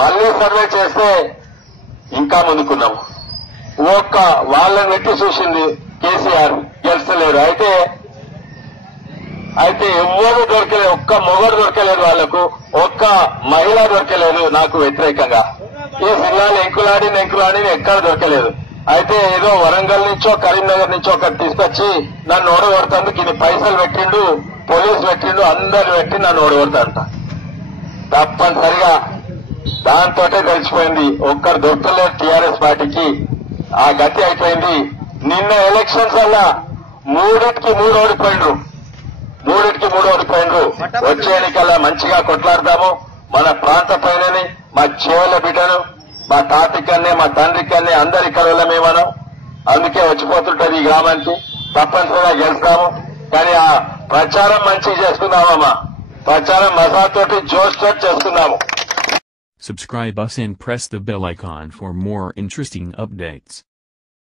మళ్లీ సర్వే చేస్తే ఇంకా ముందుకున్నాం. ఒక్క వాళ్ళని పెట్టి చూసింది కేసీఆర్ గెలిచలేరు. అయితే ఎవ్వరూ దొరకలేదు, ఒక్క మొగడు దొరకలేదు, వాళ్లకు ఒక్క మహిళ దొరకలేదు నాకు వ్యతిరేకంగా. ఈ జిల్లాలు ఎంకులాడి ఎక్కడ దొరకలేదు. అయితే ఏదో వరంగల్ నుంచో కరీంనగర్ నుంచో ఒకటి తీసుకొచ్చి నన్ను ఓడగొడతానికి ఇన్ని పైసలు పెట్టిండు, పోలీసు పెట్టిండు, అందరు పెట్టి నన్ను ఓడగొడతాంట. తప్పనిసరిగా దాంతోటే తెలిసిపోయింది, ఒక్కరు దొరకలేదు టీఆర్ఎస్ పార్టీకి. ఆ గతి అయిపోయింది. నిన్న ఎలక్షన్స్ వల్ల మూడింటికి మూడు ఓడిపోయిండ్రు. వచ్చే ఎన్నికల్లో మంచిగా కొట్లాడదాము. మన ప్రాంత పైనని, మా చేవల బిడ్డను, మా తాతకన్నే, మా తండ్రికన్నే అందరి కళలమే మనం. అందుకే వచ్చిపోతుంటది ఈ గ్రామానికి. తప్పనిసరిగా గెలుస్తాము. కానీ ఆ ప్రచారం మంచిగా చేసుకుందామమ్మా. ప్రచారం మసాతోటి జోష్ తోటి చేసుకుందాము. Subscribe us and press the bell icon for more interesting updates.